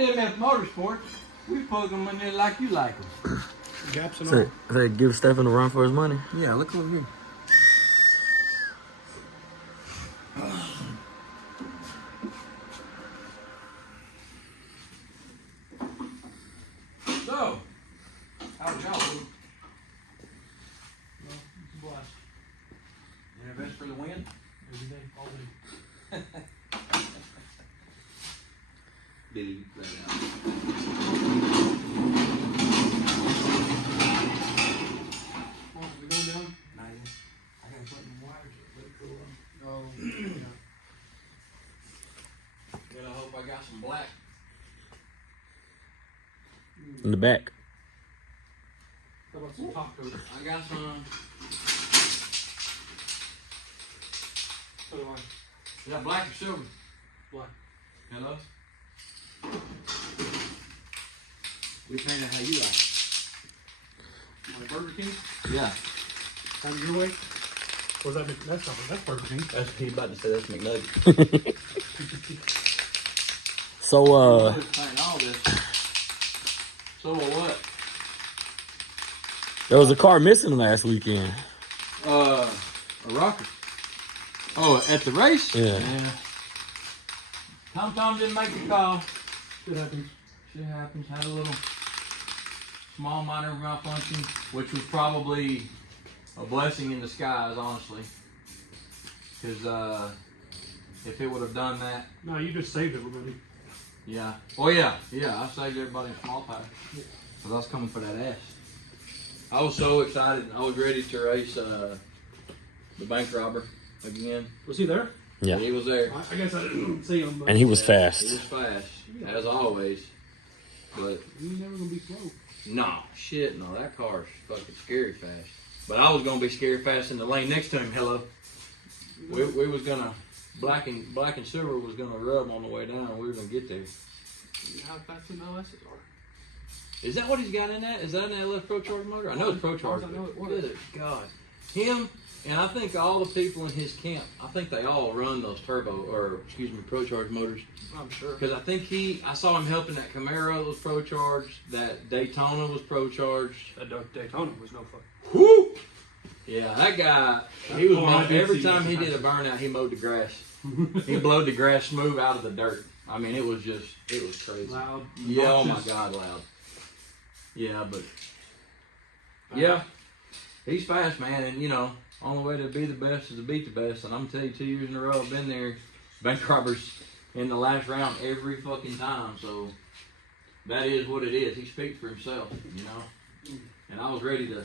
at MF Motorsports. We plug them in there like you like them. Gaps and all. Say, give Stephen a run for his money. Yeah, look over here. So, how's y'all doing? Well, it's a blast. Your best for the win? Every day, all day. Delete that out. Well, we going down? Not yet. I gotta put in wires. Let it cool up. Oh, yeah. Well, I hope I got some black. In the back. How about some top coat? I got some. So do I. Is that black or silver? Black. Hello? We paint it how you like it. My Burger King? Yeah. Have it your way? Or is that, that's not, that's Burger King. That's what he's about to say. That's McNugget. So, Paint all this. So what? there was a car missing last weekend. A rocker. Oh, at the race? Yeah. Tom didn't make the call. Shit happens. Shit happens. Had a little small minor malfunction, which was probably a blessing in disguise, honestly. Because if it would have done that, No, you just saved everybody. yeah. Oh yeah, I saved everybody in small pack. Yeah. Cause I was coming for that ass. I was so excited. I was ready to race the bank robber again. Was he there? Yeah. He was there. I guess I didn't see him, but And he was He fast. was fast, as always. But he's never gonna be slow. no, shit, no, that car's fucking scary fast. But I was gonna be scary fast in the lane next to him. Hello. We was gonna black and silver was gonna rub on the way down. We were gonna get there. How fast some LSs are. Is that what he's got in that? Is that an LF Pro Charge motor? I know it's Pro Charge. I know it was. Good God. Him, and I think all the people in his camp, I think they all run those Pro Charge motors. I'm sure. Because I think I saw him helping that Camaro was Pro Charged, that Daytona was Pro Charged. That Daytona was no fun. Whoo! Yeah, that guy, he was, Oh, I did every see time him. he did a burnout, he mowed the grass. He blowed the grass smooth out of the dirt. I mean, it was crazy. Loud. Yeah, oh my obnoxious. God, loud. Yeah, but yeah, he's fast, man, and you know, only way to be the best is to beat the best. And I'm telling you, 2 years in a row, I've been there, bank robbers in the last round every fucking time. So that is what it is. He speaks for himself, you know. And I was ready to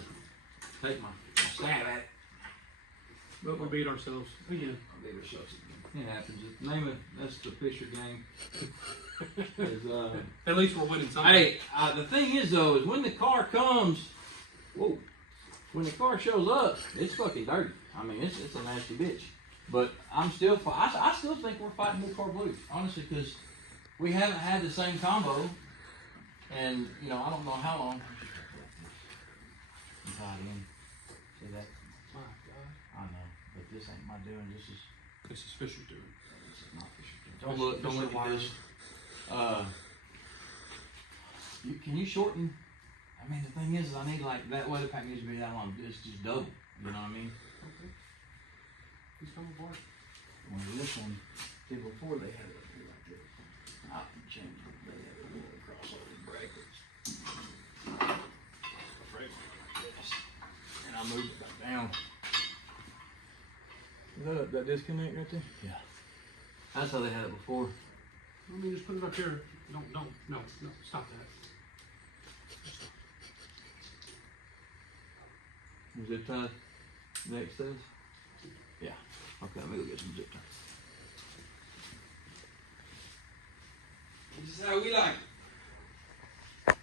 take my stab at it. But we beat ourselves again. I beat ourselves again. It happens. That's the Fisher game. At least we're winning something. Hey, the thing is though, is when the car comes, when the car shows up, it's fucking dirty. I mean, it's a nasty bitch. But I'm still, I still think we're fighting New Car Blues, honestly, because we haven't had the same combo, and you know, I don't know how long. I'm tied in. See that? My God. I know, but this ain't my doing. This is Fisher's doing. this is not Fisher. Don't look at this. Can you shorten? I mean, the thing is, I need like that weather pack needs to be that long. It's just double. You know what I mean? Okay. He's coming apart. When this one, see, before they had it up here like this. I can change it. They had a little crossover brackets. Like this. And I moved it back down. Is that disconnect right there? Yeah. That's how they had it before. Let me just put it up here. No, stop that. Is it tied next to us? Yeah. Okay, let me go get some zip tie. This is how we like it.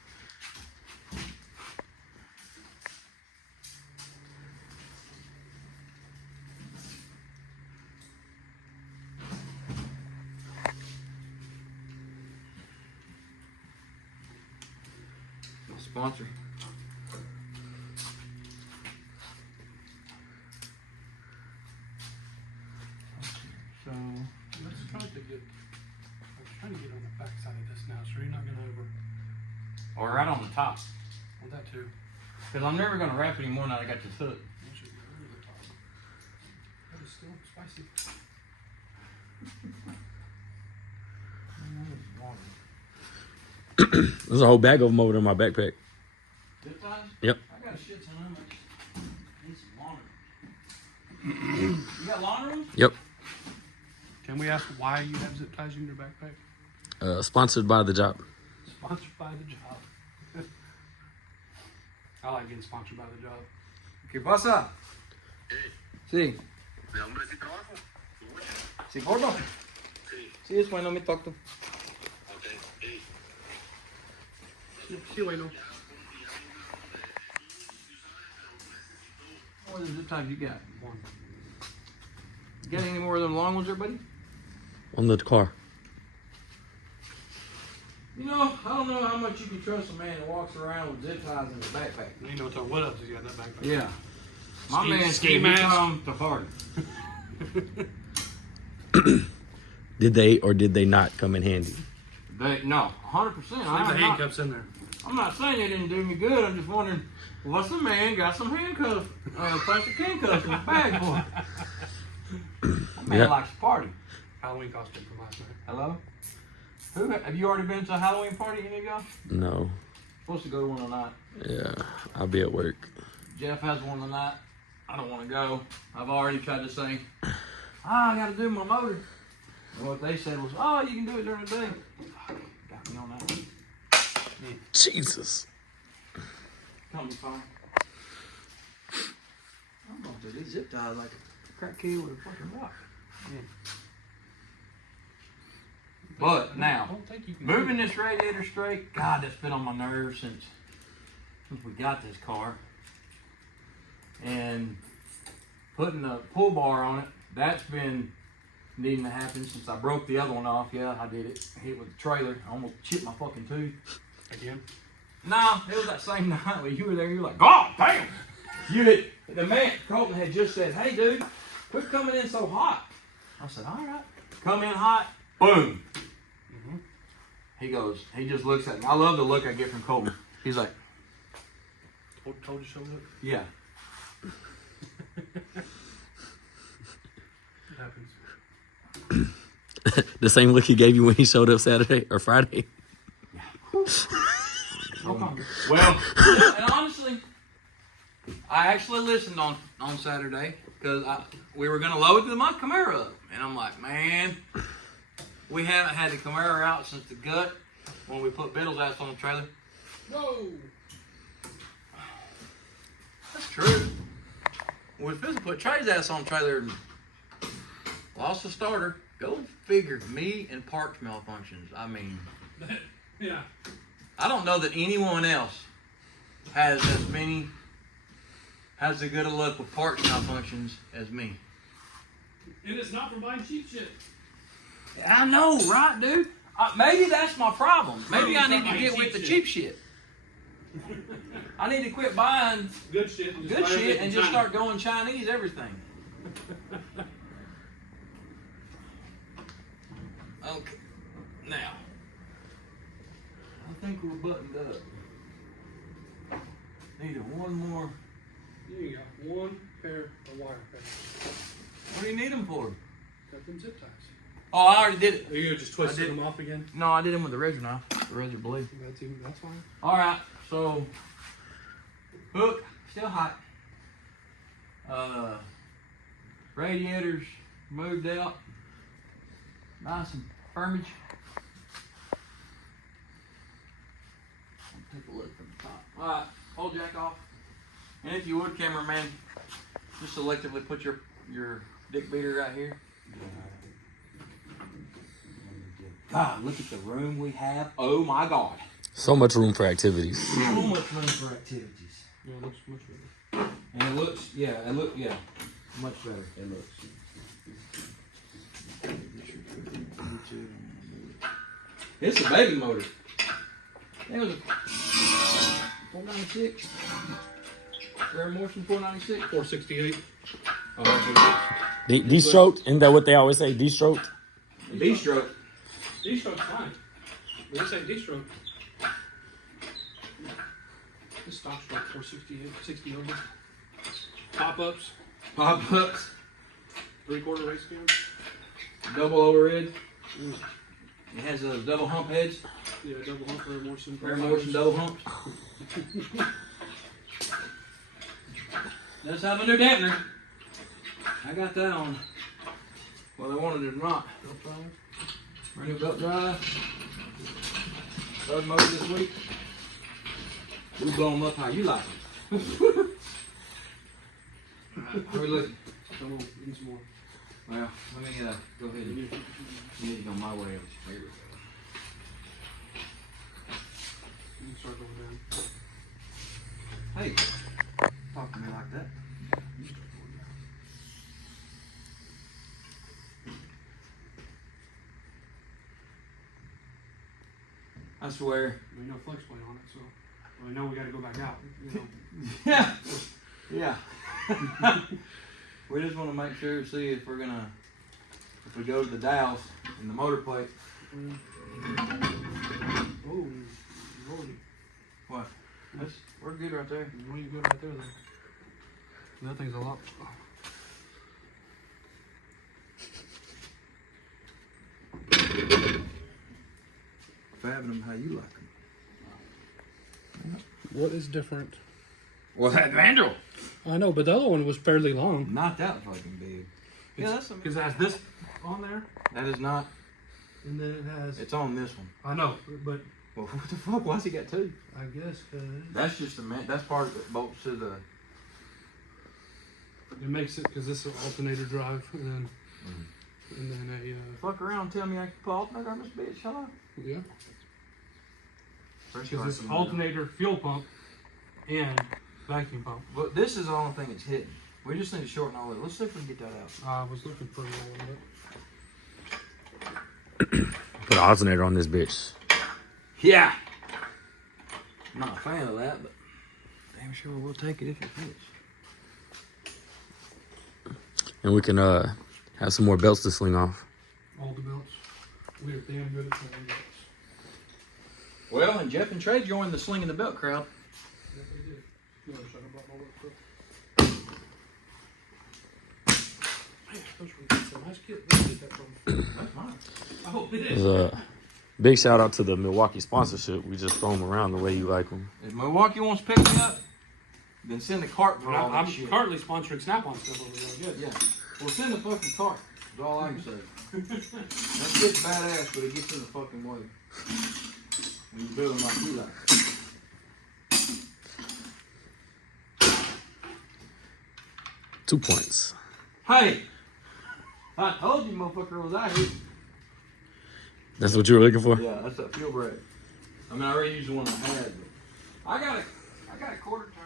My sponsor. So Let's try to get. trying to get on the back side of this now, so you're not gonna over. Or right on the top. Well, that too. Because I'm never going to wrap anymore now I got this hook. That should be over the top. That is still spicy. There's a whole bag of them over there in my backpack. Zip ties? Yep. I got a shit ton of them. I need some laundry. You got laundry? Yep. Can we ask why you have zip ties in your backpack? Sponsored by the job. Sponsored by the job. I like getting sponsored by the job. ¿Qué pasa? Sí. ¿De hombre sí trabajo? ¿Sí, gordo? Sí. Sí, es bueno, me toco. Ok. Hey. Sí, bueno. What other zip ties you got? One. You got any more of them long ones there, buddy? On the car. You know, I don't know how much you can trust a man that walks around with zip ties in his backpack. You know what else has got in that backpack? Yeah. My Ski- man ski said he mask. come to party. Did they or did they not come in handy? No, 100%. Leave the handcuffs in there. I'm not saying they didn't do me good. I'm just wondering, what's the man got some handcuffs, plastic handcuffs in the bag for? That man Yeah. likes to party. Halloween costume from last night. Hello? Who have you already been to a Halloween party, any of y'all? No. Supposed to go to one tonight. Yeah. I'll be at work. Jeff has one tonight. I don't want to go. I've already tried to say, I got to do my motor. And what they said was, oh, you can do it during the day. Got me on that one. Jesus. Come be fine. I'm going to do these zip ties like a crack kid with a fucking rock. But now, I don't think you can moving this radiator straight, God, that's been on my nerves since we got this car. And putting a pull bar on it, that's been needing to happen since I broke the other one off. Yeah, I did it. Hit with the trailer. I almost chipped my fucking tooth. Again? Nah, it was that same night when you were there. You were like, God damn! The man, Colten, had just said, hey, dude, quit coming in so hot. I said, all right. Come in hot, boom. He goes, he just looks at me. I love the look I get from Colten. He's like, Told you so, look. yeah. It happens. The same look he gave you when he showed up Saturday or Friday. Well, and honestly, I actually listened on Saturday because we were going to load the Camaro up. And I'm like, man, we haven't had the Camaro out since the gut when we put Biddle's ass on the trailer. Whoa! That's true. We were supposed to put Trey's ass on the trailer and lost the starter. Go figure. Me and parts malfunctions. I mean, Yeah. I don't know that anyone else has as a good a look with parts malfunctions as me. And it's not from buying cheap shit. I know, right, dude? Maybe that's my problem. Maybe I need to get with the cheap shit. I need to quit buying Good shit. good shit and just start going Chinese everything. Okay, now I think we're buttoned up. Needed one more. You got one pair of wire pants. What do you need them for? Got them zip ties. Oh, I already did it. Are you just I twisting did. them off again? No, I did them with the razor knife. The razor blade. That's fine. All right, so hook still hot. Radiators moved out. Nice and firmage. Take a look from the top. All right, hold jack off. And if you would, cameraman, just selectively put your dick beater right here. God, look at the room we have. Oh my God. So much room for activities. So much room for activities. Yeah, it looks much better. And it looks, much better. It looks. It's a baby motor. It was a 496. Rare Morrison 496. 468. Oh, that's what D-stroked? Isn't that what they always say? D-stroked? it is. D-stroke. D-stroke's fine. When I say D-stroke, this stock stroke 468, 60 over. Pop-ups, Pop-ups, 3/4 race cams. double overhead. It has those double hump heads. Yeah, double hump air motion. Air motion double humps. Does have a new dampener. I got that on. Well, they wanted it or not. Brand new belt drive. Third motor this week. We blow them up how you like them. How we looking? Come on, need some more. Well, let me go ahead and need to go my way. Here we go. You can start going down. Hey, talk to me like that. I swear. There's no flex plate on it, so we know we got to go back out. You know. Yeah. Yeah. We just want to make sure, see if if we go to the dowels and the motor plate. Oh, Lordy. What? We're good right there. Well, you go right there, then. That thing's a lot. Fabbing them how you like them. What is different? Well, that mandrel. I know, but the other one was fairly long. Not that fucking big. Yeah, that's Because it has this on there, that is not. and then it has. It's on this one. I know, but Well, what the fuck? Why's he got two? I guess That's just that's part of it bolts to the. it makes it because this is alternator drive, and then a Fuck around and tell me I can pull alternator on this bitch, huh? yeah, First because it's class. alternator fuel pump and vacuum pump. But this is the only thing it's hitting. We just need to shorten all that. Let's see if we can get that out. I was looking for a little bit. Put an alternator on this bitch. Yeah. I'm not a fan of that, but damn sure we'll take it if it fits. And we can have some more belts to sling off. All the belts. We are damn good at slinging belts. Well, and Jeff and Trey joined the Slinging the Belt crowd. Yeah, they did. You know, shut up, all that stuff. Man, those were some nice kit. Where did you get that from? That's mine. Oh, it There's is. a big shout out to the Milwaukee sponsorship. We just throw them around the way you like them. If Milwaukee wants to pick me up, then send the cart for all that I'm shit. currently sponsoring Snap-on stuff over there. Yes. Yeah. Well, send the fucking cart. That's all I can say. That shit's badass, but it gets in the fucking way. When you build them like you like. 2 points. Hey! I told you motherfucker was out here. That's what you were looking for? Yeah, that's that fuel brake. I mean, I already used the one I had, but I got a quarter turn.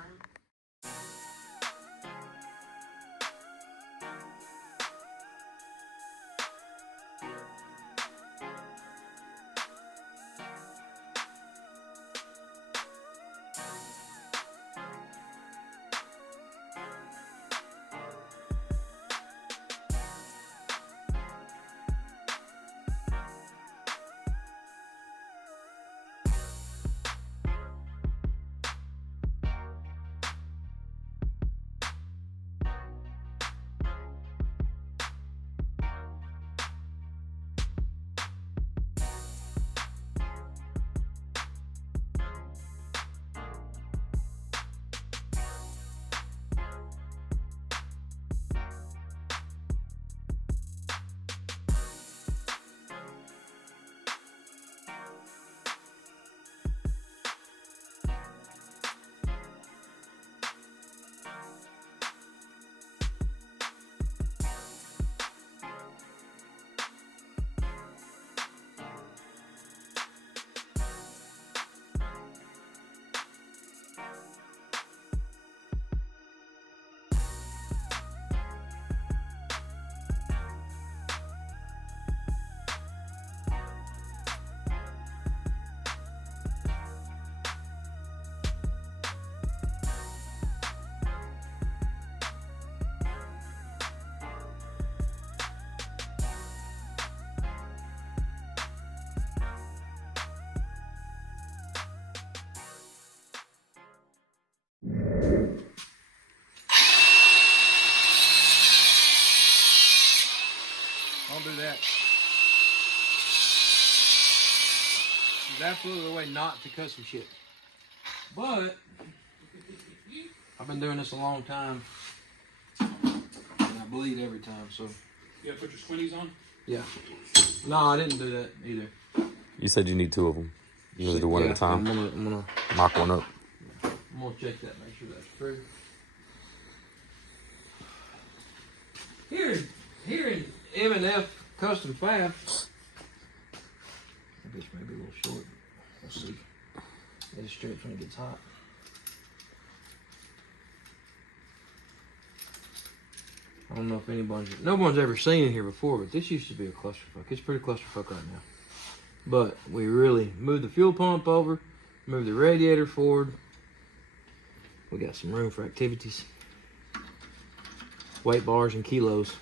Don't do that. There's absolutely a way not to cut some shit. But I've been doing this a long time, and I bleed every time. So You gotta put your squinties on? yeah. No, I didn't do that either. You said you need 2 of them. You need to do one at a time. I'm gonna Knock one up. I'm gonna check that, make sure that's true. Here in M&F Custom Fab, that bitch may be a little short. Let's see. It strips when it gets hot. I don't know if no one's ever seen it here before, but this used to be a clusterfuck. It's pretty clusterfuck right now. But we really moved the fuel pump over, moved the radiator forward. We got some room for activities. Weight bars and kilos.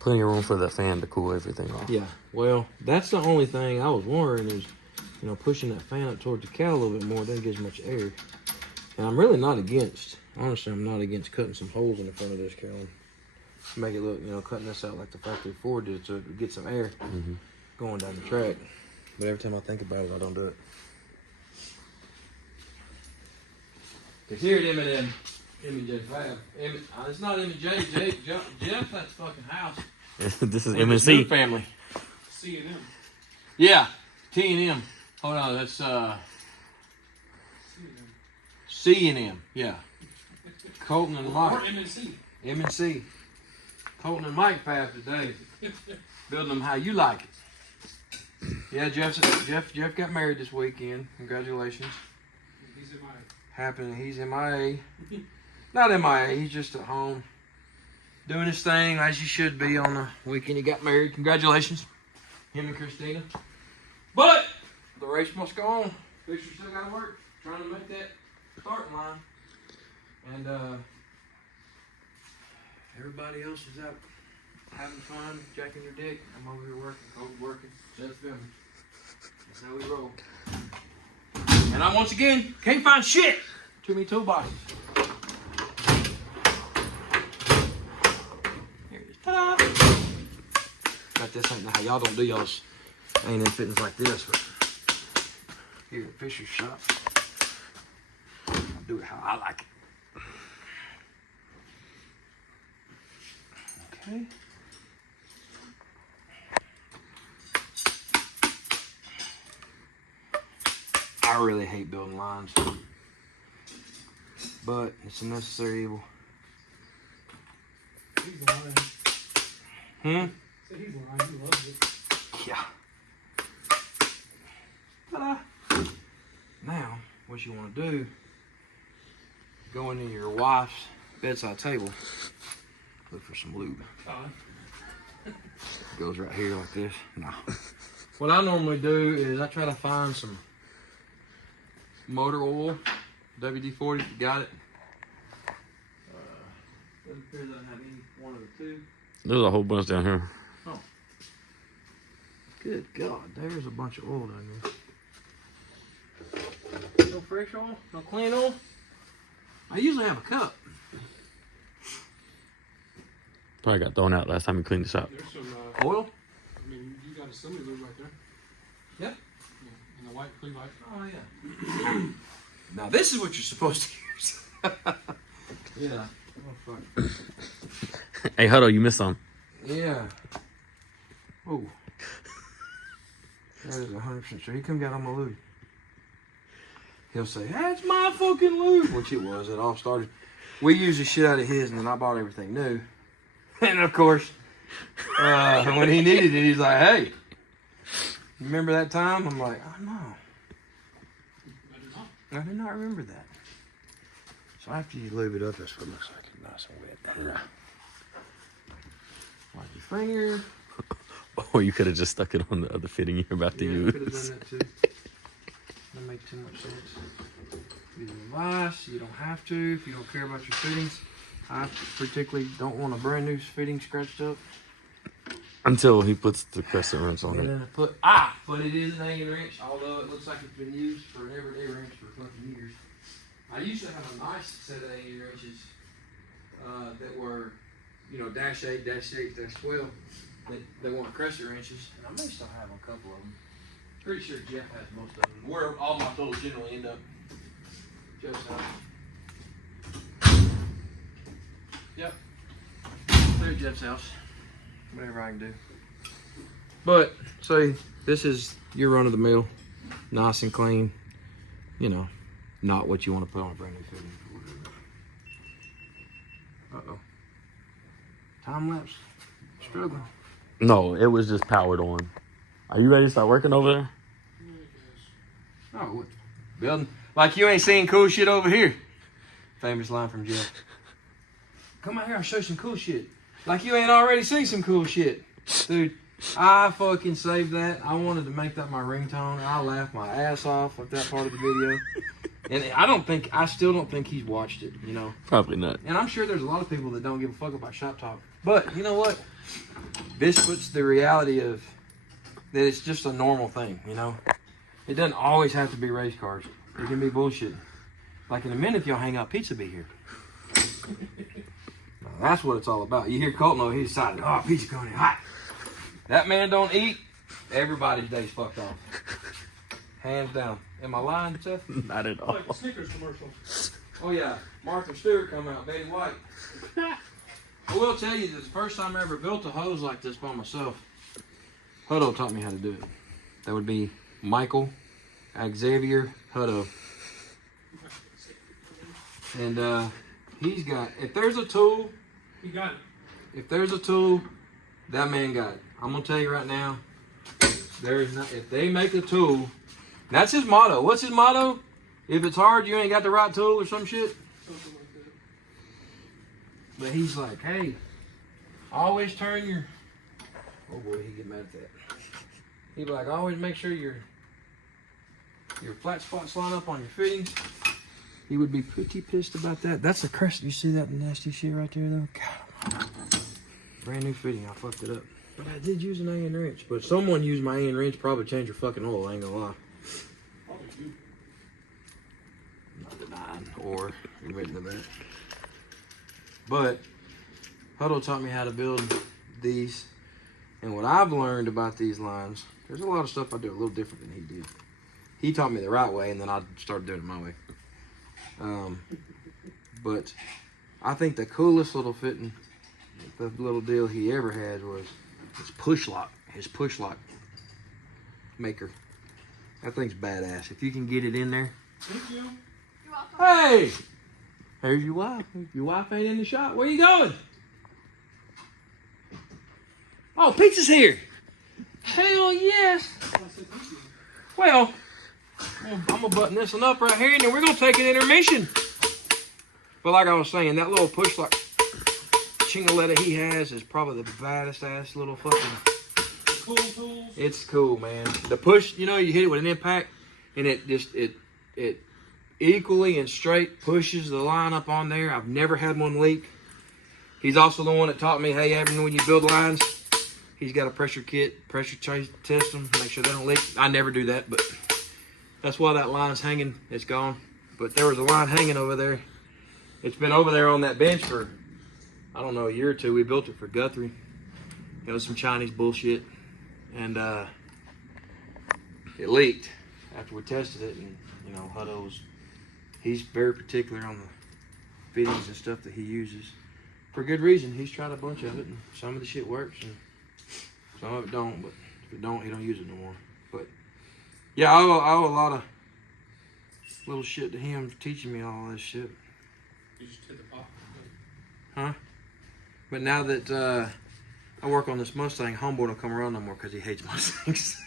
Plenty of room for the fan to cool everything off. Yeah, well, that's the only thing I was wondering is, pushing that fan up towards the cow a little bit more, doesn't get as much air. And I'm really not against, honestly, I'm not against cutting some holes in the front of this cow. Make it look, cutting this out like the factory Ford did so it would get some air going down the track. But every time I think about it, I don't do it. Because here at M&J Fab, it's not M&J, Jeff, that's fucking house. This is With his M&C. new family. C&M. Yeah, T&M. Hold on, that's C&M. Yeah. Colten and Mike. Or M&C. M&C. Colten and Mike Fab today. Building them how you like it. Yeah, Jeff got married this weekend. Congratulations. He's in my... He's MIA. Not MIA, he's just at home. Doing his thing as you should be on the weekend he got married. Congratulations. Him and Christina. But the race must go on. Fisher still gotta work. Trying to make that starting line. And everybody else is out having fun, jacking your dick. I'm over here working, Cole's working, Jeff's filming. That's how we roll. And I once again can't find shit. Too many toolboxes. Here it is. Ta-da! Got this ain't how y'all don't do y'all's ain't in fittings like this, but here at Fisher's shop, I'll do it how I like it. Okay. I really hate building lines, but it's a necessary evil. He's lying. Hmm? So he's lying. He loves it. Yeah. Ta-da! Now, what you want to do, go into your wife's bedside table, look for some lube. Goes right here like this. No. What I normally do is I try to find some motor oil, WD-40 if you got it. Doesn't appear that I have any one of the two. There's a whole bunch down here. Oh. Good God, there's a bunch of oil down here. No fresh oil? No clean oil? I usually have a cup. Probably got thrown out last time you cleaned the shop. There's some, Oil? I mean, you got a assembly lube right there. Yep. Yeah, and the white, clean white. Oh, yeah. Now, this is what you're supposed to use. Yeah. Oh, fuck. Hey, Hutto, you missed some. Yeah. Oh. That is 100% sure. He come get on my lube. He'll say, that's my fucking lube. Which it was. It all started. We used the shit out of his, and then I bought everything new. And, of course, when he needed it, he's like, hey, remember that time? I'm like, oh, no. I did not remember that. So after you lube it up, that's what it looks like. It's nice and wet. Like your finger. Or you could have just stuck it on the other fitting you're about to Yeah, I could have use. done that too. Doesn't make too much sense. Use advice. You don't have to if you don't care about your fittings. I particularly don't want a brand new fitting scratched up. Until he puts the crescent wrench on And it. then but it is an hanging wrench, although it looks like it's been used for an everyday wrench for fucking years. I used to have a nice set of hanging wrenches that were dash 8, dash 6, dash 12. They want crescent wrenches, and I may still have a couple of them. Pretty sure Jeff has most of them. Where all my tools generally end up. Jeff's house. Yep. There's Jeff's house. Whatever I can do. But, say, this is your run of the mill. Nice and clean. Not what you want to put on a brand new fitting. Uh-oh. Time lapse. Struggling. No, it was just powered on. Are you ready to start working over there? Oh, what? Building. Like you ain't seen cool shit over here. Famous line from Jeff. Come out here, I'll show you some cool shit. Like you ain't already seen some cool shit. Dude, I fucking saved that. I wanted to make that my ringtone. I laughed my ass off at that part of the video. And I still don't think he's watched it, Probably not. And I'm sure there's a lot of people that don't give a fuck about shop talk. But you know what? This puts the reality of that it's just a normal thing, It doesn't always have to be race cars. It can be bullshit. Like in a minute, if y'all hang out, pizza be here. Now, that's what it's all about. You hear Colten over, he decided, pizza coming in hot. That man don't eat, everybody's day's fucked off. Hands down. Am I lying, Seth? Not at all. Like a Snickers commercial. Oh yeah, Martha Stewart come out, Betty White. I will tell you, this is the first time I ever built a hose like this by myself. Hutto taught me how to do it. That would be Michael Xavier Hutto. And he's got, if there's a tool, He got it. if there's a tool, that man got it. I'm gonna tell you right now, if they make a tool, that's his motto. What's his motto? If it's hard, you ain't got the right tool or some shit. Something like that. But he's like, hey, always turn your, oh boy, he get mad at that. He'd be like, always make sure your flat spots line up on your fittings. He would be pretty pissed about that. That's the crest. You see that nasty shit right there though? God, brand new fitting, I fucked it up. But I did use an A&N wrench. But someone used my A&N wrench, probably changed your fucking oil, I ain't gonna lie. Probably you. Not denying or admitting to that. But Hutto taught me how to build these. And what I've learned about these lines, there's a lot of stuff I do a little different than he did. He taught me the right way, and then I started doing it my way. But I think the coolest little fitting, the little deal he ever had was his push lock maker. That thing's badass. If you can get it in there. Thank you. Hey! There's your wife. Your wife ain't in the shop. Where you going? Oh, pizza's here. Hell yes. I said thank you. Well, I'm gonna button this one up right here, and then we're gonna take an intermission. But like I was saying, that little push lock chingaletta he has is probably the baddest ass little fucking. Cool tools. It's cool, man. The push, you hit it with an impact, and it just it equally and straight pushes the line up on there. I've never had one leak. He's also the one that taught me, hey, Evan, when you build lines, he's got a pressure kit, pressure test them, make sure they don't leak. I never do that, but that's why that line's hanging. It's gone. But there was a line hanging over there. It's been over there on that bench for, I don't know, a year or two. We built it for Guthrie. It was some Chinese bullshit. And it leaked after we tested it. And, Hutto's, he's very particular on the fittings and stuff that he uses. For good reason. He's tried a bunch of it, and some of the shit works, and some of it don't. But if it don't, he don't use it no more. But yeah, I owe a lot of little shit to him for teaching me all this shit. You just hit the pop. Huh? But now that I work on this Mustang, homeboy don't come around no more because he hates Mustangs.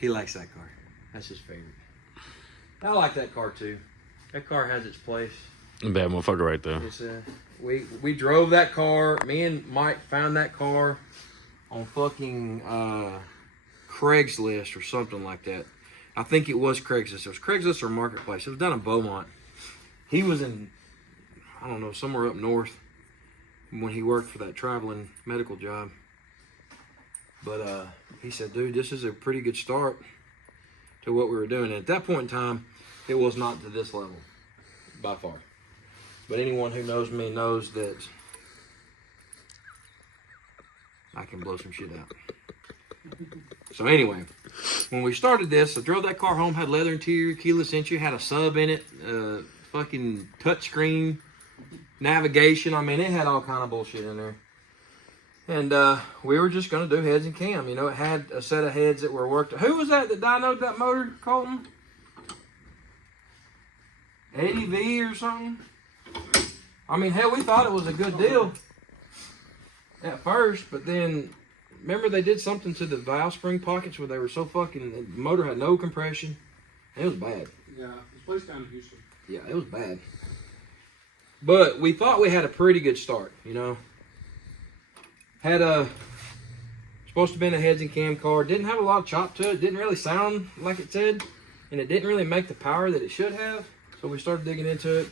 He likes that car. That's his favorite. I like that car too. That car has its place. Bad motherfucker right there. It's we drove that car. Me and Mike found that car on fucking Craigslist or something like that. I think it was Craigslist. It was Craigslist or Marketplace. It was down in Beaumont. He was in, I don't know, somewhere up north when he worked for that traveling medical job. But he said, dude, this is a pretty good start to what we were doing. And at that point in time, it was not to this level, by far. But anyone who knows me knows that I can blow some shit out. So anyway, when we started this, I drove that car home, had leather interior, keyless entry, had a sub in it, fucking touchscreen, navigation. I mean, it had all kind of bullshit in there. And we were just going to do heads and cam. You know, it had a set of heads that were worked. Who was that dynoed that motor, Colton? ADV or something? I mean, hell, we thought it was a good deal at first, but then, remember they did something to the valve spring pockets where they were so fucking, the motor had no compression. It was bad. Yeah, this place down in Houston. Yeah, it was bad. But we thought we had a pretty good start, you know. Had supposed to be in a heads and cam car. Didn't have a lot of chop to it. Didn't really sound like it said. And it didn't really make the power that it should have. So we started digging into it.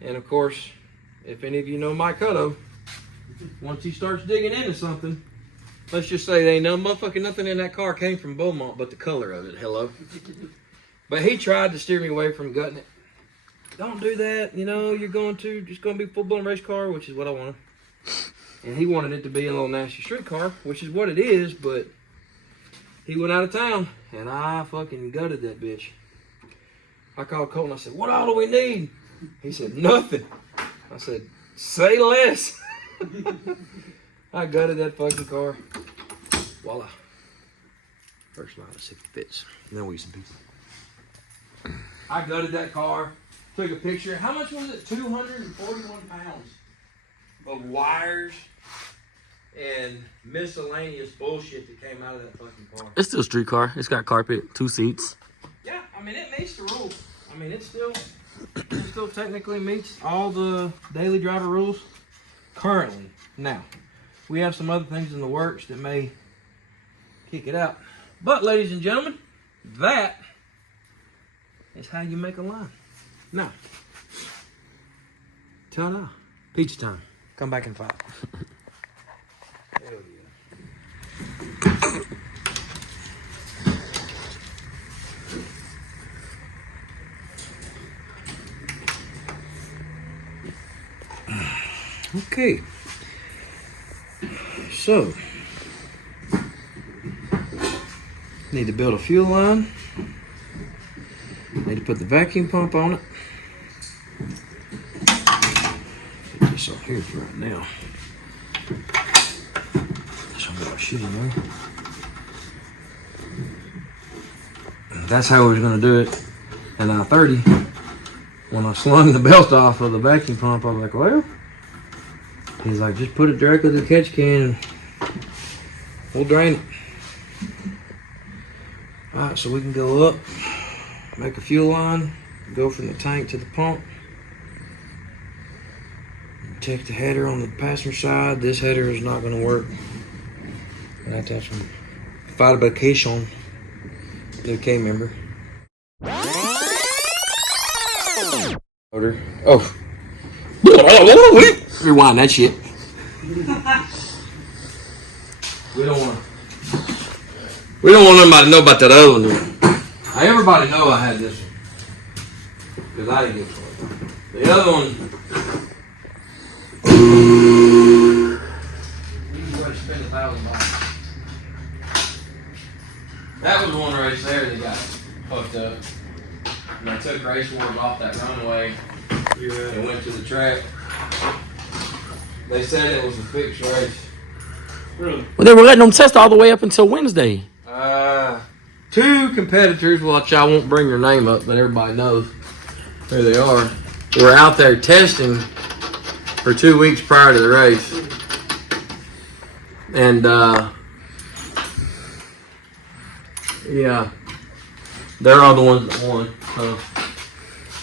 And of course, if any of you know Mike Cutto, once he starts digging into something, let's just say there ain't no motherfucking nothing in that car came from Beaumont but the color of it. Hello. But he tried to steer me away from gutting it. Don't do that. You know, you're just going to be a full-blown race car, which is what I wanted. And he wanted it to be a little nasty street car, which is what it is, but he went out of town, and I fucking gutted that bitch. I called Colton, I said, what all do we need? He said, nothing. I said, say less. I gutted that fucking car. Voila. First line, let's see if it fits. And then we get some people. I gutted that car, took a picture. How much was it? 241 pounds of wires and miscellaneous bullshit that came out of that fucking car. It's still a street car. It's got carpet, 2 seats. Yeah, I mean, it meets the rules. I mean, it still technically meets all the daily driver rules currently. Now, we have some other things in the works that may kick it out. But, ladies and gentlemen, that is how you make a line. Now, ta-da. Pizza time. Come back in 5. Hell yeah. Okay. So, need to build a fuel line. Need to put the vacuum pump on it. Put this up here for right now. So I got shit in there. That's how we was gonna do it. And I-30, when I slung the belt off of the vacuum pump, I was like, well, he's like, just put it directly to the catch can and we'll drain it. Alright, so we can go up, make a fuel line, go from the tank to the pump. Take the header on the passenger side. This header is not going to work. I have to have some fabrication to the K-member. Motor. Oh. Rewind that shit. We don't want nobody to know about that other one. Everybody know I had this one. Because I didn't get it. The other one, you can spend $1,000. That was one race there that got fucked up. And I took race wars off that runway and went to the track. They said it was a fixed race. Really? Well, they were letting them test all the way up until Wednesday. 2 competitors, which I won't bring their name up, but everybody knows who they are, were out there testing for 2 weeks prior to the race. And, yeah, they're all the ones that won. So.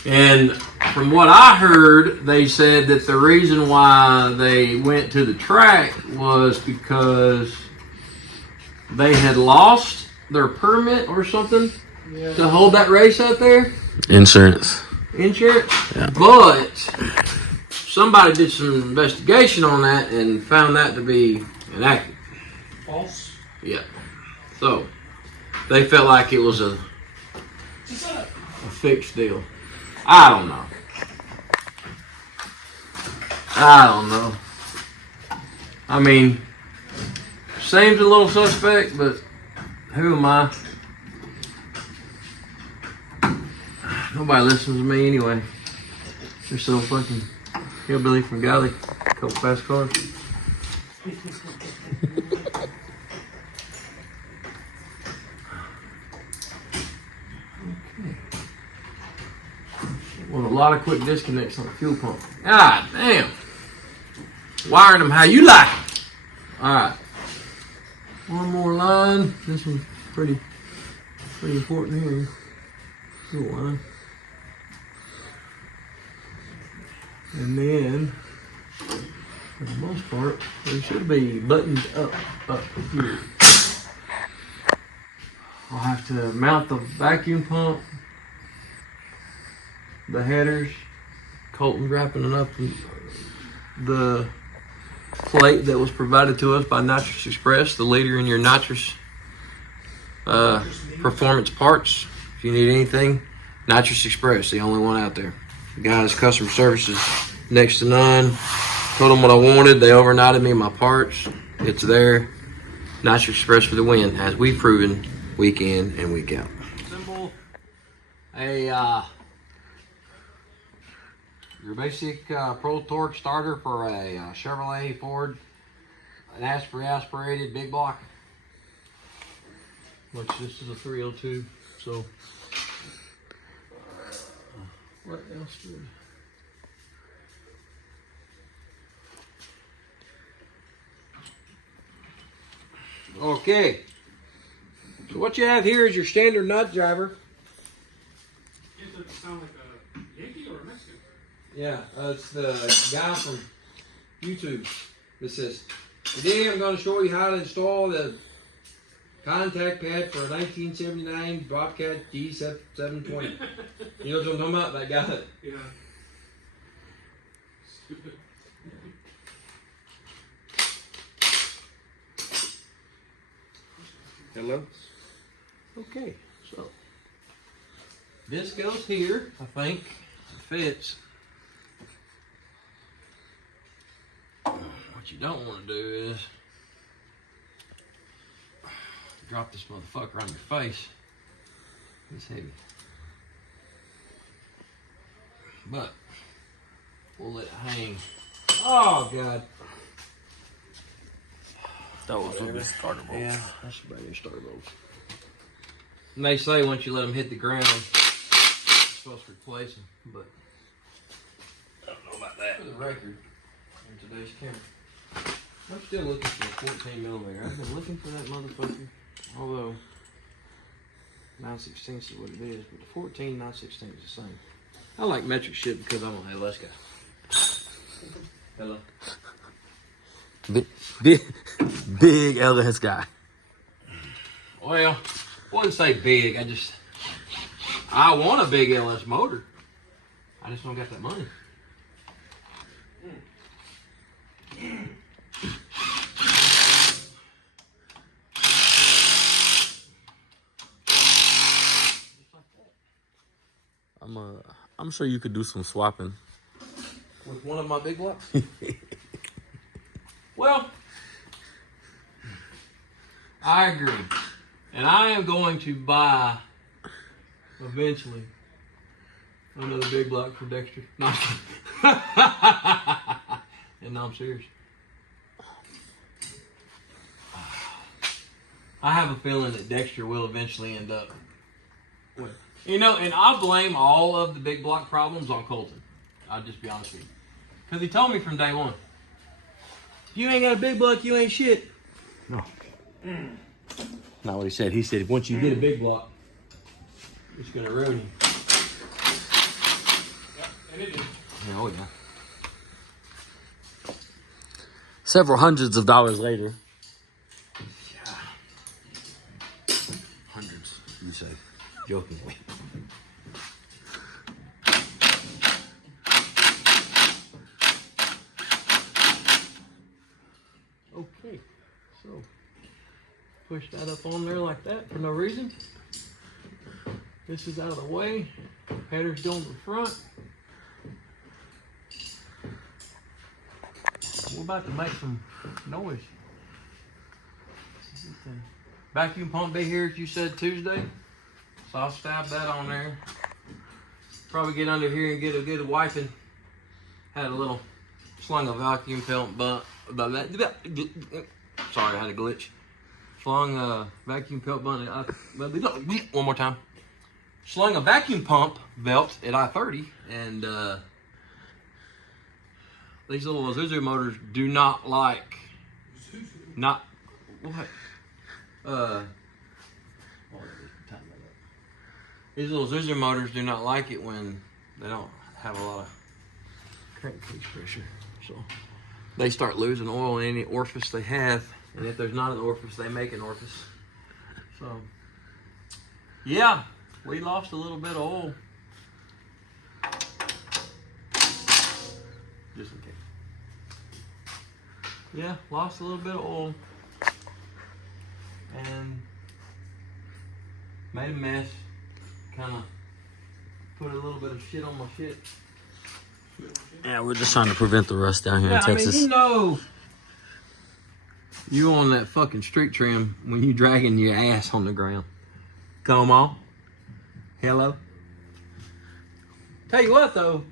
And from what I heard, they said that the reason why they went to the track was because they had lost their permit or something to hold that race out there. Insurance. Yeah. But somebody did some investigation on that and found that to be inaccurate. False? Yeah. So they felt like it was a fixed deal. I don't know. I mean, Seems a little suspect, but who am I? Nobody listens to me anyway. They're so fucking hillbilly from Galley. Couple fast cars. Well, a lot of quick disconnects on the fuel pump. God damn. Wiring them how you like it. Alright. One more line. This one's pretty important here. Fuel line. And then, for the most part, they should be buttoned up here. I'll have to mount the vacuum pump, the headers. Colten wrapping up the plate that was provided to us by Nitrous Express, the leader in your nitrous performance parts. If you need anything, Nitrous Express, the only one out there. Guys, customer services next to none. Told them what I wanted. They overnighted me my parts. It's there. Nitrous Express for the win, as we've proven week in and week out. Simple. Your basic Pro Torque starter for a Chevrolet Ford, an aspirated big block. Which this is a 302. So what else did? Okay. So what you have here is your standard nut driver. Does it sound like a Yankee or a Mexican? Yeah, it's the guy from YouTube that says, today I'm going to show you how to install the contact pad for a 1979 Bobcat D720. You know what I'm talking about? That guy. Yeah. Stupid. Hello? Okay, so this goes here, I think. It fits. What you don't want to do is drop this motherfucker on your face. It's heavy. But we'll let it hang. Oh, God. That was with the starter bolts. Yeah, that's about your starter bolts. And they say once you let them hit the ground, you're supposed to replace them, but I don't know about that. for the record, in today's camera, I'm still looking for a 14 millimeter. I've been looking for that motherfucker, although 9/16 is what it is, but the 14, 9/16 is the same. I like metric shit because I'm an LS guy. Hello. Big LS guy. Well, I wouldn't say big. I want a big LS motor. I just don't got that money. I'm sure you could do some swapping. With one of my big blocks? Well, I agree. And I am going to buy, eventually, another big block for Dexter. No, and no, I'm serious. I have a feeling that Dexter will eventually end up with, you know, and I blame all of the big block problems on Colten. I'll just be honest with you. Because he told me from day one, you ain't got a big block, you ain't shit. No. Not what he said. He said, once you get a big block, it's going to ruin you. Yeah, and it is. Yeah, oh, yeah. Several hundreds of dollars later. Yeah. Hundreds, you say. Jokingly. Okay, so push that up on there like that for no reason. This is out of the way. Header's going to the front. We're about to make some noise. Vacuum pump be here, you said Tuesday. So I'll stab that on there. Probably get under here and get a good wiping. Had a little slung a vacuum pump bump. Sorry, I had a glitch. Slung a vacuum pump bump. One more time. Slung a vacuum pump belt at I-30, and these little Isuzu motors do not like. Not what? These little Isuzu motors do not like it when they don't have a lot of crankcase pressure. So they start losing oil in any orifice they have. And if there's not an orifice, they make an orifice. So, yeah, we lost a little bit of oil. Just in case. Yeah, lost a little bit of oil. And made a mess. Kind of put a little bit of shit on my shit. Yeah, we're just trying to prevent the rust down here in Texas. I mean, you on that fucking street trim when you dragging your ass on the ground. Come on. Hello. Tell you what though,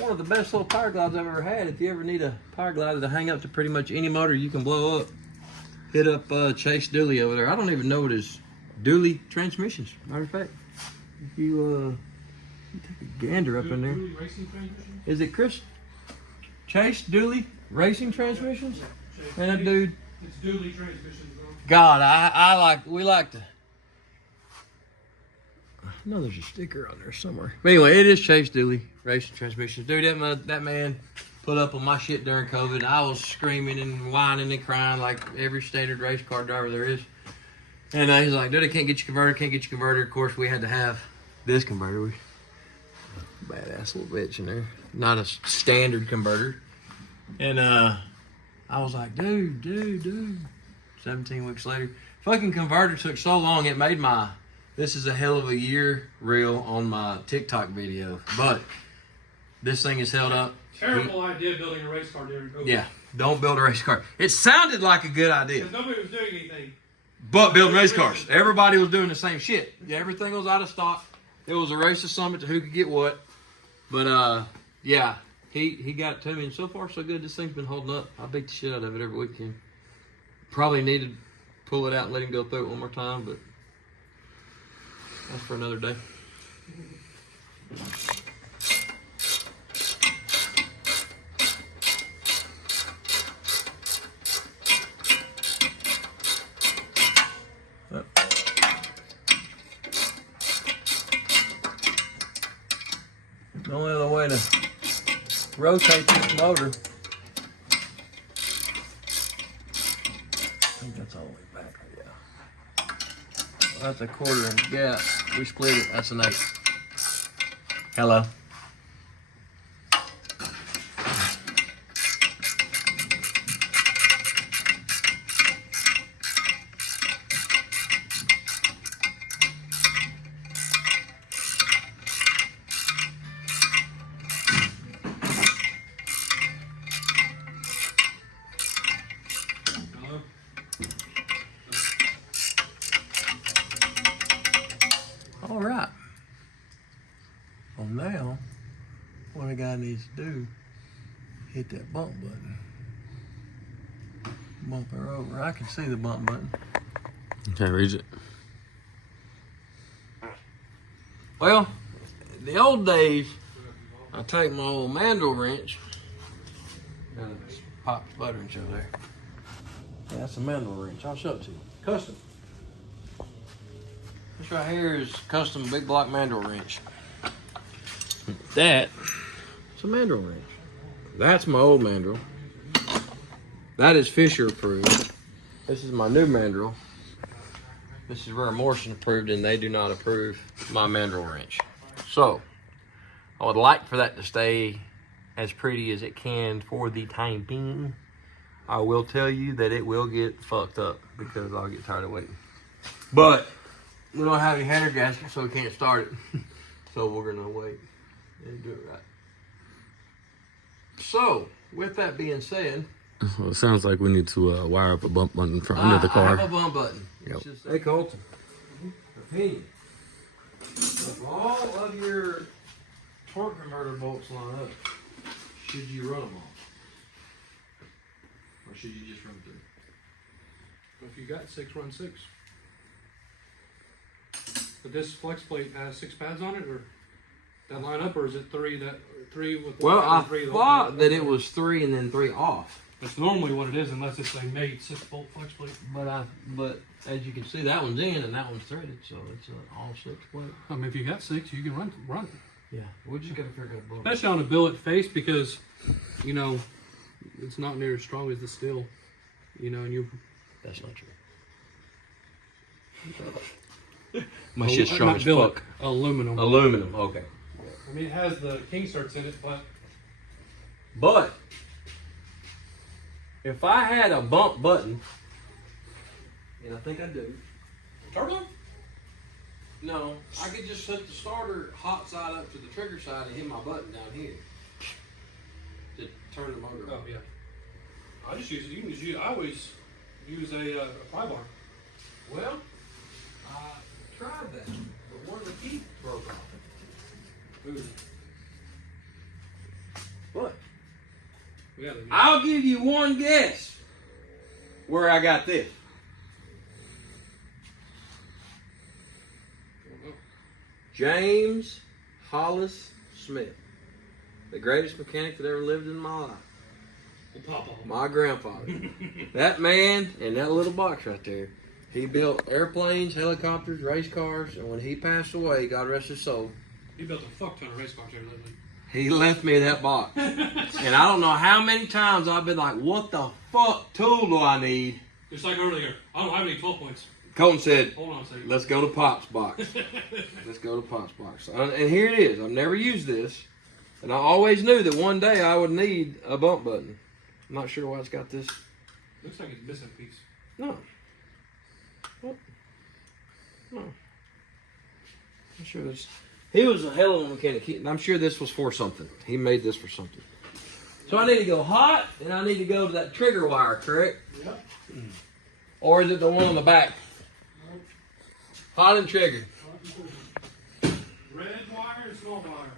one of the best little power glides I've ever had. If you ever need a power glider to hang up to pretty much any motor you can blow up, hit up Chase Dooley over there. I don't even know what his Dooley transmissions. Matter of fact, if you take a gander up in there. Dooley Racing Transmission? Is it Chris Chase Dooley Racing Transmissions? Chase. And that dude. It's Dooley Transmissions, bro. God, we like to. I know there's a sticker on there somewhere. But anyway, it is Chase Dooley Racing Transmissions. Dude, that man put up on my shit during COVID. I was screaming and whining and crying like every standard race car driver there is. And he's like, dude, I can't get you converted, can't get you converted. Of course, we had to have this converter. Badass little bitch in there. Not a standard converter. And I was like, dude. 17 weeks later. Fucking converter took so long, it made my this is a hell of a year reel on my TikTok video. But this thing is held up. Terrible idea building a race car during COVID. Yeah, don't build a race car. It sounded like a good idea. Because nobody was doing anything. But building race cars. Everybody was doing the same shit. Yeah, everything was out of stock. It was a race to summit to who could get what. But yeah, he got it to me, and so far so good. This thing's been holding up. I beat the shit out of it every weekend. Probably need to pull it out and let him go through it one more time, but that's for another day. The only other way to rotate this motor, I think that's all the way back, yeah. That's a 1/4 inch gap. We split it, that's an 8. Hello. All right. Well, now, what a guy needs to do, hit that bump button. Bump her over. I can see the bump button. Okay, reach it. Well, in the old days, I take my old mandrel wrench and pop the butter wrench over there. Yeah, that's a mandrel wrench. I'll show it to you. Custom. This right here is custom big block mandrel wrench. That, it's a mandrel wrench. That's my old mandrel. That is Fisher approved. This is my new mandrel. This is Rare Morrison approved, and they do not approve my mandrel wrench. So, I would like for that to stay as pretty as it can for the time being. I will tell you that it will get fucked up because I'll get tired of waiting. But we don't have any header gasket, so we can't start it. So we're gonna wait and do it right. So, with that being said, Well, it sounds like we need to wire up a bump button for under the I car. have a bump button. Yep. It's just, hey, Colton. Opinion. If all of your torque converter bolts line up, should you run them all? Or should you just run 3? If you got 6, run 6. But this flex plate has 6 pads on it, or that line up, or is it 3? That 3 with Well, I 3 thought that it was 3 and then 3 off. That's normally what it is, unless it's a made 6-bolt flex plate. But as you can see, that one's in and that one's threaded, so it's an all 6 plate. I mean, if you got 6, you can run it. Yeah, we just gotta figure out both. Especially on a billet face, because you know it's not near as strong as the steel. You know, and you. That's not true. My shit's strong not as billet, fuck. aluminum. Aluminum, okay. I mean, it has the king certs in it, But if I had a bump button, and I think I do. turbo. No, I could just set the starter hot side up to the trigger side and hit my button down here to turn the motor on. Oh yeah. I just use it. You can just use. I always use a pry bar. Well, I tried that, but one of the teeth broke off. Ooh. What? Yeah. I'll give you one guess where I got this. James Hollis Smith, the greatest mechanic that ever lived in my life. Papa. My grandfather. That man in that little box right there, he built airplanes, helicopters, race cars, and when he passed away, God rest his soul, He built a fuck ton of race cars there lately. he left me that box. And I don't know how many times I've been like, what the fuck tool do I need? Just like earlier, I don't have any 12 points. Colton said, Hold on a second. let's go to Pop's box. Let's go to Pop's box. And here it is. I've never used this. And I always knew that one day I would need a bump button. I'm not sure why it's got this. Looks like it's missing a piece. No. What? No. I'm sure this. He was a hell of a mechanic. I'm sure this was for something. He made this for something. So I need to go hot, and I need to go to that trigger wire, correct? Yep. Or is it the one on the back? Hot and triggered. Red wire and small wire.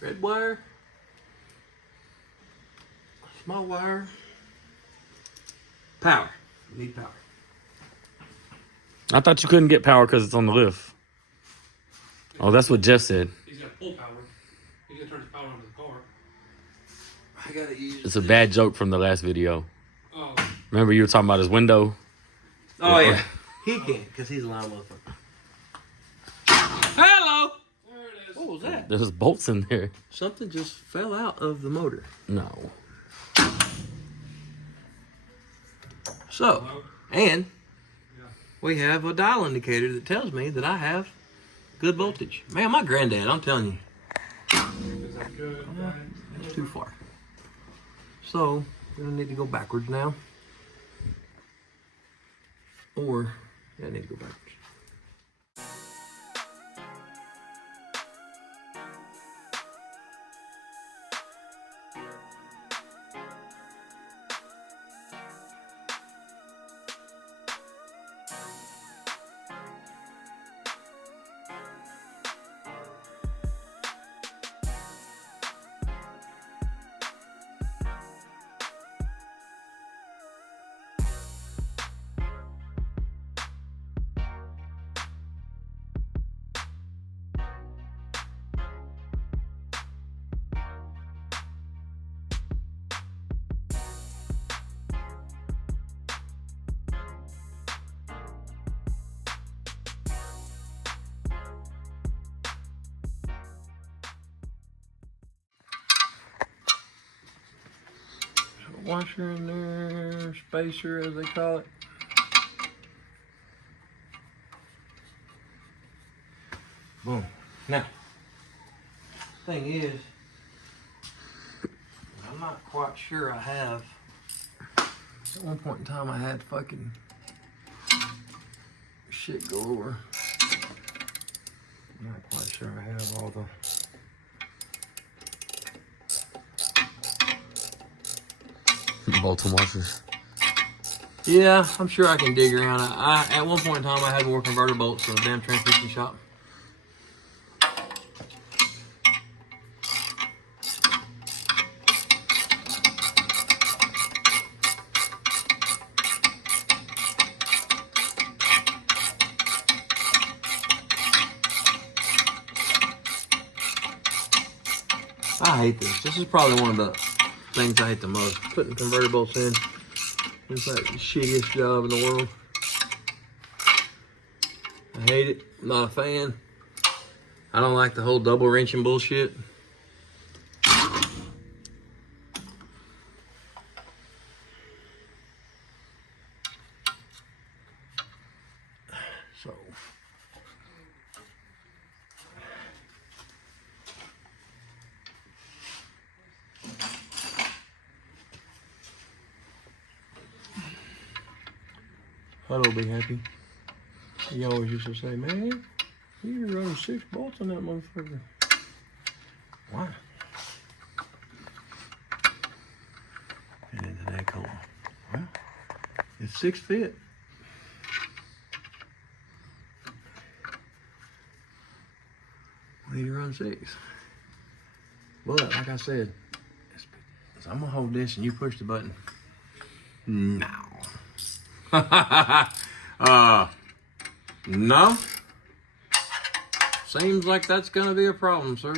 Red wire. Small wire. Power. We need power. I thought you couldn't get power because it's on the lift. Oh, that's what Jeff said. He's got full power. He's gonna turn his power on to the car. I gotta use. It's a bad joke from the last video. Oh. Remember you were talking about his window? Oh yeah. He can't because he's a loud motherfucker. Hello. There it is. What was that? There's bolts in there. Something just fell out of the motor. No. So, Hello? and Yeah. we have a dial indicator that tells me that I have good voltage. Man, my granddad, I'm telling you, Is that good? it's too far. So, we're gonna need to go backwards now. Or, yeah, I need to go backwards. Washer in there, spacer as they call it. Boom. Now, thing is, I'm not quite sure I have. At one point in time, I had fucking shit go over. I'm not quite sure I have all the bolts and washers. Yeah, I'm sure I can dig around. I at one point in time I had more converter bolts in a damn transmission shop. I hate this. This is probably one of the things I hate the most. Putting converter bolts in. It's like the shittiest job in the world. I hate it. I'm not a fan. I don't like the whole double wrenching bullshit. So. Hello, be happy. He always used to say, man, you're running 6 bolts on that motherfucker. Why? And into that corner. Well, it's 6 feet. Well, you run 6. But like I said, I'm gonna hold this and you push the button. No. No. Seems like that's gonna be a problem, sir.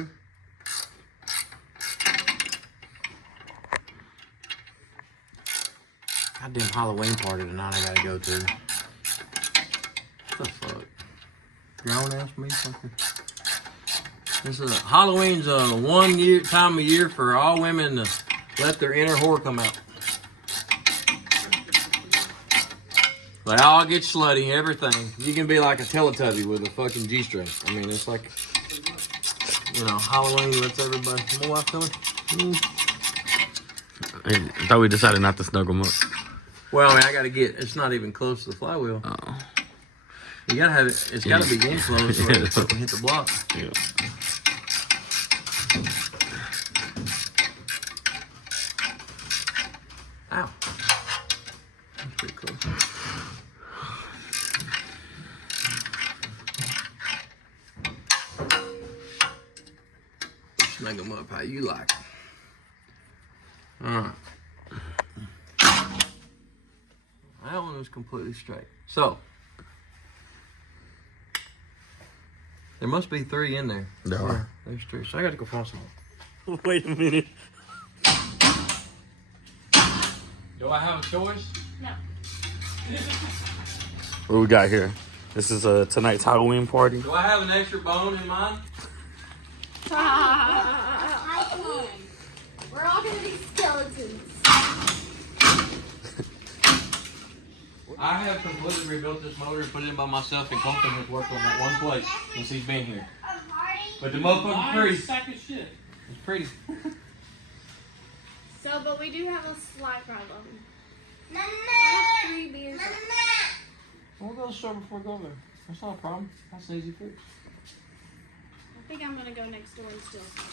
Goddamn Halloween party tonight I gotta go to. What the fuck? Grown ass me fucking. This is Halloween's time of year for all women to let their inner whore come out. They all get slutty, everything. You can be like a Teletubby with a fucking G-string. I mean, it's like, you know, Halloween lets everybody. My wife coming? I thought we decided not to snuggle them up. Well, I mean, I gotta get. It's not even close to the flywheel. Oh. You gotta have it. It's gotta be in close so it fucking hit the block. Yeah. Ow. That's pretty close. Snug them up how you like it. Alright. That one was completely straight. So, there must be 3 in there. There are. There's 3. So I gotta go find some more. Wait a minute. Do I have a choice? No. What we got here? This is tonight's Halloween party. Do I have an extra bone in mine? We're all gonna be skeletons. I have completely rebuilt this motor and put it in by myself, and Colten has worked on that one place since he's been here. But the motherfucker's pretty. Sack of shit. It's pretty. So, but we do have a slight problem. I have 3 beers. We'll go to the store before we go there. That's not a problem. That's an easy fix. I think I'm gonna go next door and steal some.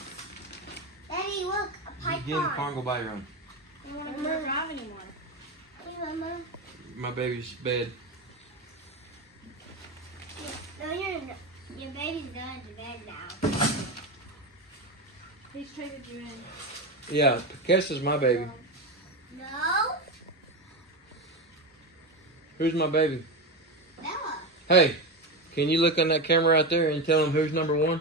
Daddy, look, a You get in the car and go buy your own. I don't want to go drive anymore. My baby's bed. No, your baby's going to bed now. He's traded you in. Yeah, Kessa's my baby. No, Who's my baby? Bella. Hey, can you look on that camera out there and tell them who's number 1?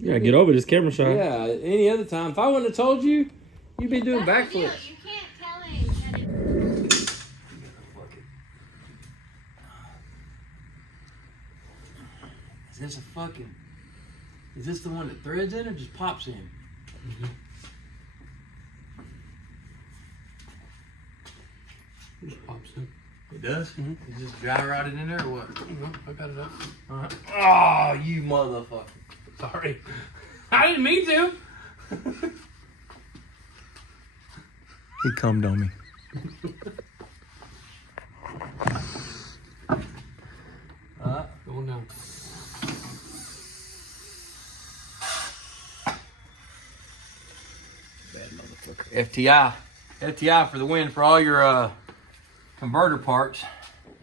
Yeah, get over this camera shot. Yeah, any other time. If I wouldn't have told you, you'd be doing That's the deal. backflips. You can't tell him that Is this the one that threads in or just pops in? Just pops in. It does? Mhm. It just dry rotted in there or what? I got it up. Alright. Oh, you motherfucker. Sorry. I didn't mean to. He cummed on me. Going down. Bad motherfucker. FTI for the win for all your converter parts.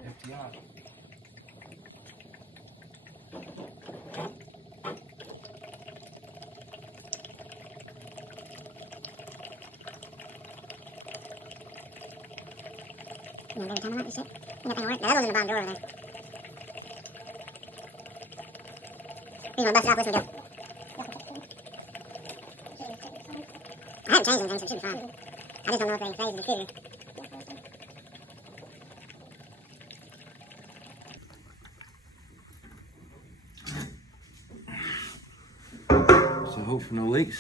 FTI. You know, time out and shit. You know, work. The other one's in the bottom drawer over there. You want to bust it off, listen, go. I haven't changed anything, so it should be fine. I just don't know if they're in phase of the scooter. So hope for no leaks.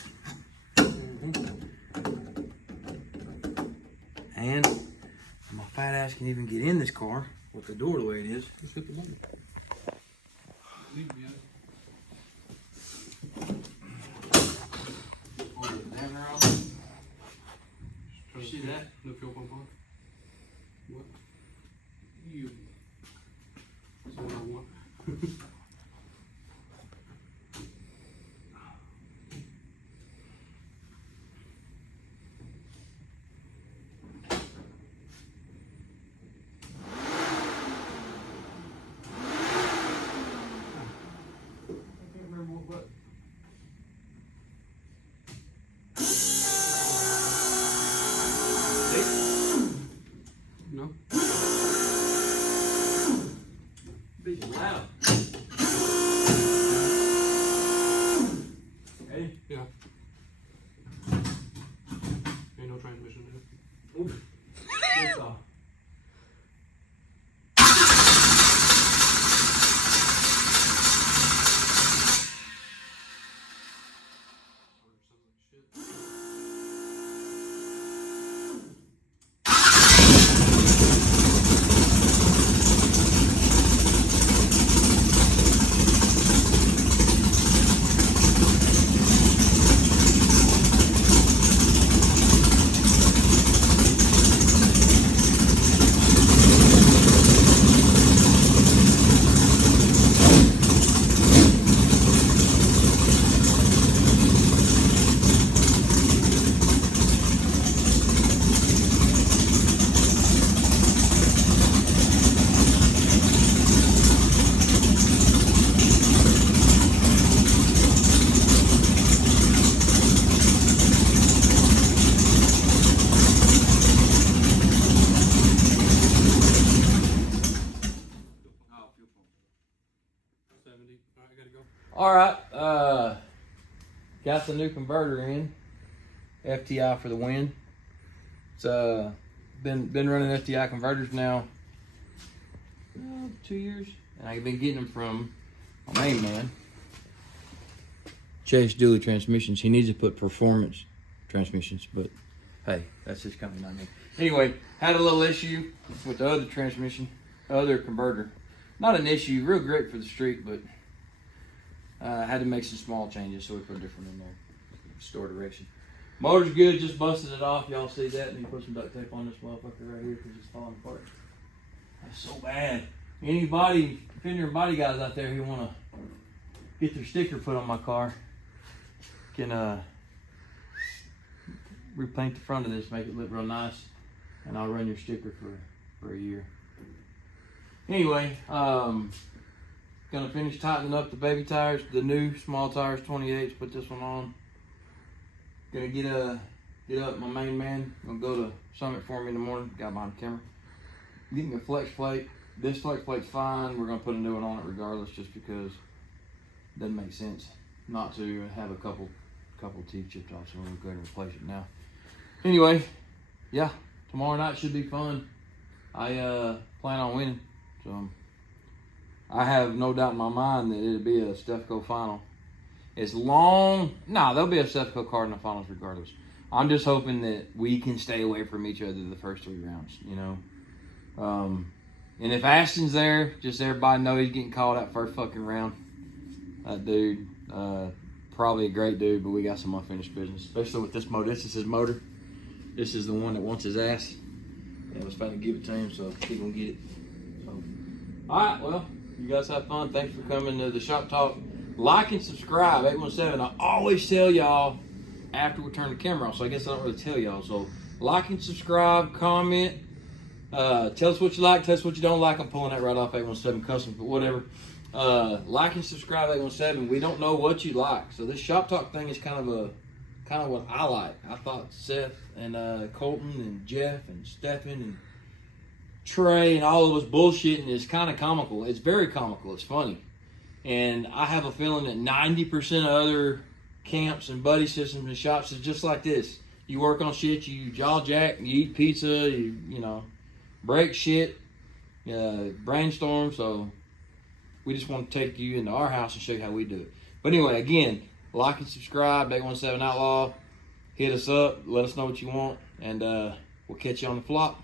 And my fat ass can even get in this car with the door the way it is. Just hit the button. Leave me out. See that? No fuel pump on. What? You. That's what I want. No? Be loud. Ready? Yeah. Ain't no transmission there. Oof. Lift off. All right, got the new converter in. FTI for the win. It's been running FTI converters now 2 years, and I've been getting them from my main man, Chase Dooley Transmissions. He needs to put performance transmissions, but hey, that's his company, not me. Anyway, had a little issue with the other transmission, other converter. Not an issue, real great for the street, but had to make some small changes, so we put a different in there. Store direction. Motor's good, just busted it off. Y'all see that? And you put some duct tape on this motherfucker right here because it's falling apart. That's so bad. Anybody, fender and body guys out there who want to get their sticker put on my car can repaint the front of this, make it look real nice, and I'll run your sticker for a year. Anyway, gonna finish tightening up the baby tires, the new small tires, 28s. Put this one on. Gonna get up my main man. Gonna go to Summit for me in the morning. Got behind the camera. Getting a flex plate. This flex plate's fine. We're gonna put a new one on it regardless, just because it doesn't make sense not to have a couple teeth chipped off. So we're gonna go ahead and replace it now. Anyway, yeah, tomorrow night should be fun. I plan on winning, so I have no doubt in my mind that it'll be a Stefco final. There'll be a Stefco card in the finals regardless. I'm just hoping that we can stay away from each other the first 3 rounds, you know. And if Ashton's there, just everybody know he's getting called out first fucking round. That dude, probably a great dude, but we got some unfinished business, especially with this motor. This is his motor. This is the one that wants his ass. And I was about to give it to him, so he gonna get it. So, all right, well, You guys have fun. Thanks for coming to the Shop Talk. Like and subscribe. 817. I always tell y'all after we turn the camera off, so I guess I don't really tell y'all. So like and subscribe, comment. Tell us what you like, tell us what you don't like. I'm pulling that right off 817 Customs, but whatever. Like and subscribe 817. We don't know what you like, so this Shop Talk thing is kind of what I like. I thought Seth and Colton and Jeff and Stephen and Trey and all of us bullshitting is kind of comical. It's very comical. It's funny, and I have a feeling that 90% of other camps and buddy systems and shops is just like this. You work on shit, you jaw jack, you eat pizza, you know, break shit, brainstorm. So we just want to take you into our house and show you how we do it. But anyway, again, like and subscribe, 817 Outlaw. Hit us up, let us know what you want, and we'll catch you on the flop.